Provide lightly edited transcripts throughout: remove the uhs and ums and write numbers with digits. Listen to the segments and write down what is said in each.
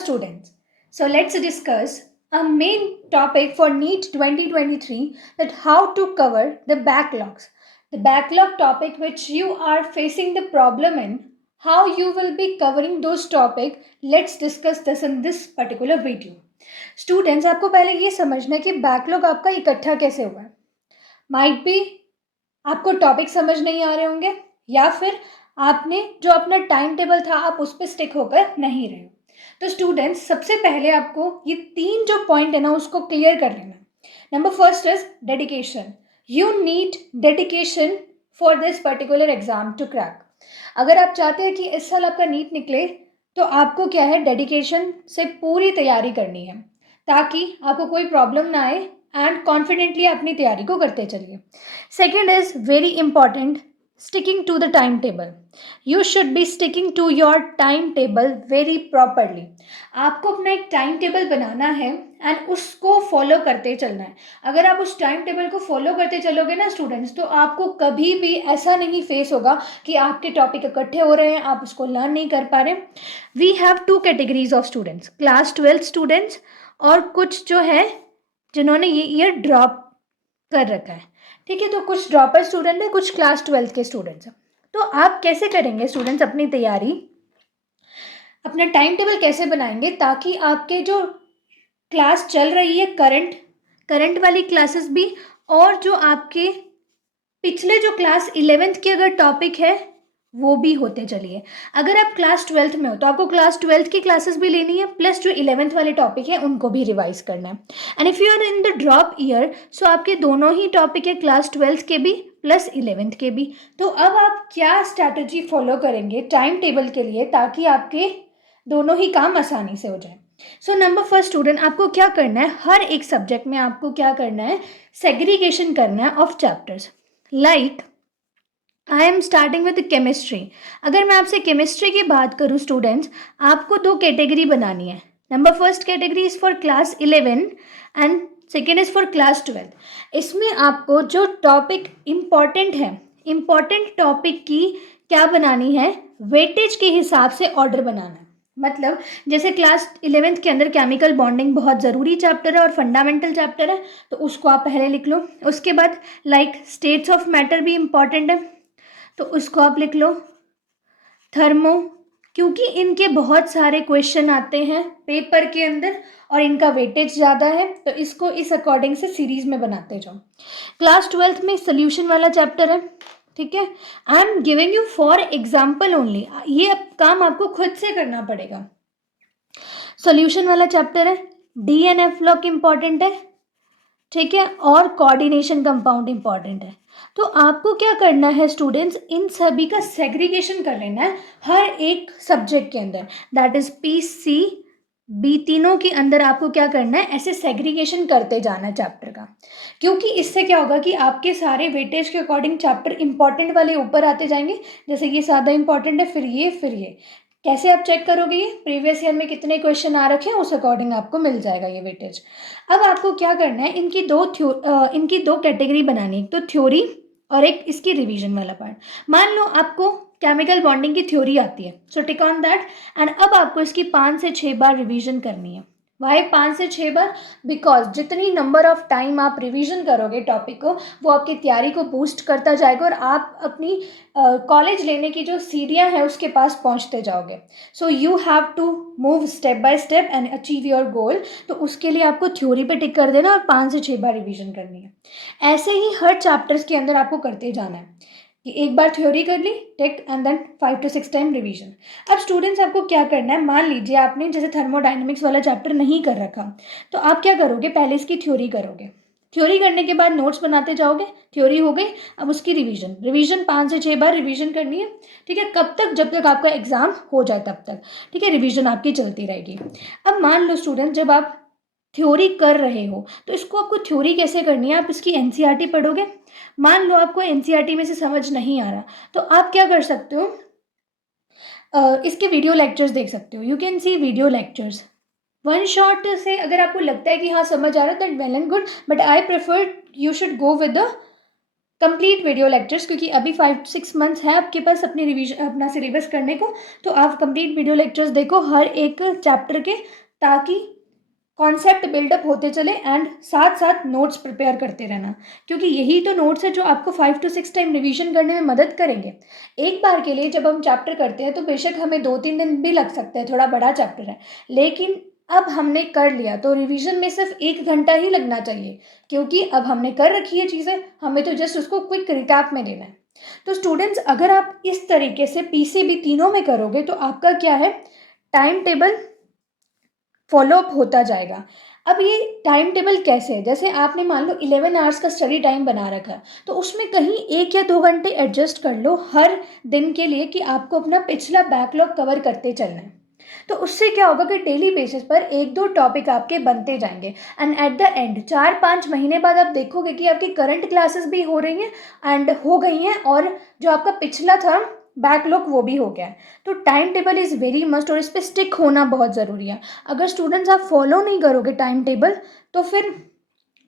students. So let's discuss a main topic for NEET 2023, that how to cover the backlogs. The backlog topic which you are facing the problem in, how you will be covering those topic. Let's discuss this in this particular video. Students, आपको पहले ये समझना है कि backlog आपका इकट्ठा कैसे हुआ है. माइट बी आपको टॉपिक समझ नहीं आ रहे होंगे, या फिर आपने जो अपना टाइम टेबल था आप उस पर स्टिक होकर नहीं रहे. तो स्टूडेंट्स, सबसे पहले आपको ये 3 जो पॉइंट है ना उसको क्लियर कर लेना. Number first is dedication. You need dedication for this particular exam to crack. अगर आप चाहते हैं कि इस साल आपका नीट निकले, तो आपको क्या है, डेडिकेशन से पूरी तैयारी करनी है ताकि आपको कोई प्रॉब्लम ना आए एंड कॉन्फिडेंटली अपनी तैयारी को करते चलिए. Second is very important, sticking to the timetable. You should be sticking to your timetable very properly. आपको अपना एक टाइम टेबल बनाना है एंड उसको फॉलो करते चलना है. अगर आप उस टाइम टेबल को फॉलो करते चलोगे ना स्टूडेंट्स, तो आपको कभी भी ऐसा नहीं फेस होगा कि आपके टॉपिक इकट्ठे हो रहे हैं, आप उसको लर्न नहीं कर पा रहे. We have 2 categories of students, class 12 students और कुछ जो है जिन्होंने ये ईयर ड्रॉप कर रखा है. ठीक है, तो कुछ ड्रॉपर स्टूडेंट है, कुछ क्लास 12 के स्टूडेंट्स हैं. तो आप कैसे करेंगे स्टूडेंट्स अपनी तैयारी, अपना टाइम टेबल कैसे बनाएंगे ताकि आपके जो क्लास चल रही है करंट वाली क्लासेस भी, और जो आपके पिछले जो क्लास 11th की अगर टॉपिक है वो भी होते चलिए. अगर आप क्लास 12th में हो तो आपको क्लास 12th की क्लासेस भी लेनी है, प्लस जो 11th वाले टॉपिक है उनको भी रिवाइज करना है. And if you are in the drop year, so आपके दोनों ही टॉपिक है, क्लास 12th के भी प्लस 11th के भी. तो अब आप क्या स्ट्रैटेजी फॉलो करेंगे टाइम टेबल के लिए ताकि आपके दोनों ही काम आसानी से हो जाए. सो नंबर फर्स्ट स्टूडेंट, आपको क्या करना है, हर एक सब्जेक्ट में आपको क्या करना है, सेग्रीगेशन करना है of chapters. Like I am starting with chemistry. अगर मैं आपसे केमिस्ट्री की बात करूँ स्टूडेंट्स, आपको 2 कैटेगरी बनानी है. Number first category is for class 11 and second is for class 12. इसमें आपको जो टॉपिक इम्पॉर्टेंट है, इम्पॉर्टेंट टॉपिक की क्या बनानी है, वेटेज के हिसाब से ऑर्डर बनाना है. मतलब जैसे क्लास 11th के अंदर केमिकल बॉन्डिंग बहुत ज़रूरी चैप्टर है और फंडामेंटल चैप्टर है, तो उसको आप पहले लिख लो. उसके बाद लाइक स्टेट्स ऑफ मैटर भी इम्पॉर्टेंट है, तो उसको आप लिख लो. थर्मो, क्योंकि इनके बहुत सारे क्वेश्चन आते हैं पेपर के अंदर और इनका वेटेज ज़्यादा है, तो इसको इस अकॉर्डिंग से सीरीज में बनाते जाओ. क्लास 12th में सोल्यूशन वाला चैप्टर है. ठीक है, I am giving you for example only, ये अब काम आपको खुद से करना पड़ेगा. सोल्यूशन वाला चैप्टर है, DNF ब्लॉक इंपॉर्टेंट है. ठीक है, और कोऑर्डिनेशन कंपाउंड इंपॉर्टेंट है. तो आपको क्या करना है स्टूडेंट्स, इन सभी का सेग्रीगेशन कर लेना है हर एक सब्जेक्ट के अंदर. दैट इज PCB, तीनों के अंदर आपको क्या करना है, ऐसे सेग्रीगेशन करते जाना है चैप्टर का. क्योंकि इससे क्या होगा कि आपके सारे वेटेज के अकॉर्डिंग चैप्टर इंपॉर्टेंट वाले ऊपर आते जाएंगे. जैसे ये ज़्यादा इंपॉर्टेंट है, फिर ये. कैसे आप चेक करोगे, ये प्रीवियस ईयर में कितने क्वेश्चन आ रखे हैं उस अकॉर्डिंग आपको मिल जाएगा ये वेटेज. अब आपको क्या करना है, इनकी दो कैटेगरी बनानी है, एक तो थ्योरी और एक इसकी रिवीजन वाला पार्ट. मान लो आपको केमिकल बॉन्डिंग की थ्योरी आती है, सो टिक ऑन दैट. एंड अब आपको इसकी 5 से 6 बार रिवीजन करनी है. वाई 5 से 6 बार? बिकॉज जितनी नंबर ऑफ टाइम आप रिवीजन करोगे टॉपिक को, वो आपकी तैयारी को बूस्ट करता जाएगा और आप अपनी कॉलेज लेने की जो सीढ़ियाँ हैं उसके पास पहुंचते जाओगे. So you have to move step by step and achieve your goal. तो उसके लिए आपको थ्योरी पे टिक कर देना और 5 से 6 बार रिवीजन करनी है. ऐसे ही हर चैप्टर्स के अंदर आपको करते जाना है कि एक बार थ्योरी कर ली, tick, and then 5 to 6 time revision. अब स्टूडेंट्स आपको क्या करना है, मान लीजिए आपने जैसे थर्मोडाइनमिक्स वाला चैप्टर नहीं कर रखा, तो आप क्या करोगे, पहले इसकी थ्योरी करोगे. थ्योरी करने के बाद नोट्स बनाते जाओगे. थ्योरी हो गई, अब उसकी रिवीजन 5 से 6 बार रिवीजन करनी है. ठीक है, कब तक, जब तक आपका एग्जाम हो जाए तब तक. ठीक है, रिवीजन आपकी चलती रहेगी. अब मान लो स्टूडेंट, जब आप थ्योरी कर रहे हो तो इसको आपको थ्योरी कैसे करनी है, आप इसकी एनसीईआरटी पढ़ोगे. मान लो आपको एनसीईआरटी में से समझ नहीं आ रहा, तो आप क्या कर सकते हो, इसके वीडियो लेक्चर्स देख सकते हो. You can see video lectures. One shot से अगर आपको लगता है कि हाँ समझ आ रहा है, that well and good, but I prefer you should go with the complete video lectures, क्योंकि अभी 5-6 मंथ्स है आपके पास अपनी रिवीजन अपना सिलेबस करने को, तो आप कंप्लीट वीडियो लेक्चर्स देखो हर एक चैप्टर के, ताकि कॉन्सेप्ट बिल्डअप होते चले एंड साथ साथ नोट्स प्रिपेयर करते रहना, क्योंकि यही तो नोट्स है जो आपको 5 to 6 टाइम रिवीजन करने में मदद करेंगे। एक बार के लिए जब हम चैप्टर करते हैं तो बेशक हमें 2-3 दिन भी लग सकते हैं, थोड़ा बड़ा चैप्टर है, लेकिन अब हमने कर लिया तो रिवीजन में सिर्फ 1 घंटा ही लगना चाहिए, क्योंकि अब हमने कर रखी है चीज़ें, हमें तो जस्ट उसको क्विक रिकैप में देना है। तो स्टूडेंट्स, अगर आप इस तरीके से पीसीबी तीनों में करोगे तो आपका क्या है, टाइम टेबल फॉलोअप होता जाएगा। अब ये टाइम टेबल कैसे है, जैसे आपने मान लो 11 आवर्स का स्टडी टाइम बना रखा है, तो उसमें कहीं 1 या 2 घंटे एडजस्ट कर लो हर दिन के लिए, कि आपको अपना पिछला बैकलॉग कवर करते चलना है। तो उससे क्या होगा कि डेली बेसिस पर 1-2 टॉपिक आपके बनते जाएंगे, एंड एट द एंड 4-5 महीने बाद आप देखोगे कि आपकी करंट क्लासेस भी हो रही हैं एंड हो गई हैं, और जो आपका पिछला था बैकलॉग वो भी हो गया है। तो time table is very must, और इस पर स्टिक होना बहुत ज़रूरी है। अगर स्टूडेंट्स आप फॉलो नहीं करोगे टाइम टेबल, तो फिर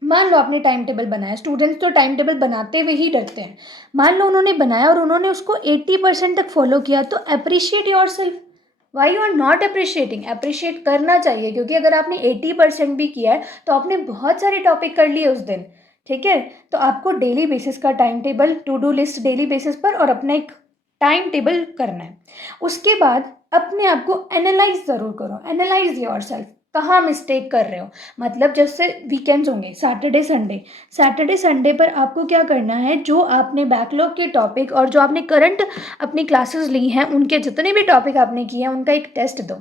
मान लो आपने टाइम टेबल बनाया, स्टूडेंट्स तो टाइम टेबल बनाते हुए ही डरते हैं, मान लो उन्होंने बनाया और उन्होंने उसको 80% तक फॉलो किया, तो appreciate yourself. Why you are not appreciating, appreciate करना चाहिए, क्योंकि अगर आपने 80% भी किया है तो आपने बहुत सारे टॉपिक कर लिए उस दिन। ठीक है, तो आपको डेली बेसिस का time table, to do list daily basis पर और अपना एक टाइम टेबल करना है। उसके बाद अपने आप को एनालाइज ज़रूर करो, एनालाइज योर सेल्फ, कहाँ मिस्टेक कर रहे हो। मतलब जैसे वीकेंड्स होंगे, सैटरडे संडे पर आपको क्या करना है, जो आपने बैकलॉग के टॉपिक और जो आपने करंट अपनी क्लासेस ली हैं उनके जितने भी टॉपिक आपने किए हैं उनका एक टेस्ट दो।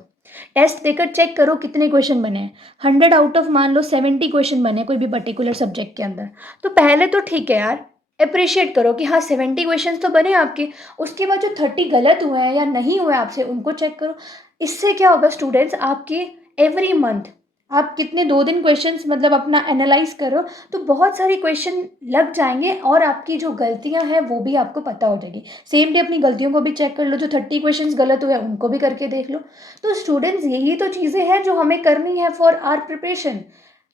टेस्ट देकर चेक करो कितने क्वेश्चन बने हैं। 100 आउट ऑफ मान लो 70 क्वेश्चन बने कोई भी पर्टिकुलर सब्जेक्ट के अंदर, तो पहले तो ठीक है यार, अप्रिशिएट करो कि हाँ 70 क्वेश्चन तो बने आपके। उसके बाद जो 30 गलत हुए हैं या नहीं हुए आपसे, उनको चेक करो। इससे क्या होगा स्टूडेंट्स, आपके एवरी मंथ आप कितने 2 दिन क्वेश्चंस मतलब अपना एनालाइज करो, तो बहुत सारे क्वेश्चन लग जाएंगे और आपकी जो गलतियां हैं वो भी आपको पता हो जाएगी। सेम डे अपनी गलतियों को भी चेक कर लो, जो 30 क्वेश्चंस गलत हुए उनको भी करके देख लो। तो स्टूडेंट्स, यही तो चीज़ें हैं जो हमें करनी है for our preparation.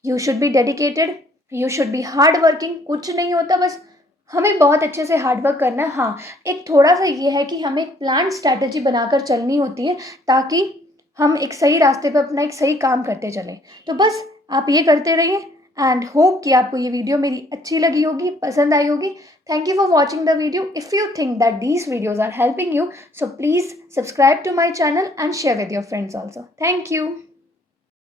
You should be dedicated, you should be hard working. कुछ नहीं होता, बस हमें बहुत अच्छे से हार्ड वर्क करना है। हाँ, एक थोड़ा सा ये है कि हमें एक प्लान स्ट्रैटेजी बनाकर चलनी होती है, ताकि हम एक सही रास्ते पर अपना एक सही काम करते चलें। तो बस आप ये करते रहिए, एंड होप कि आपको ये वीडियो मेरी अच्छी लगी होगी, पसंद आई होगी। Thank you for watching the video. If you think that these videos are helping you, so please subscribe to my channel and share with your friends also. Thank you.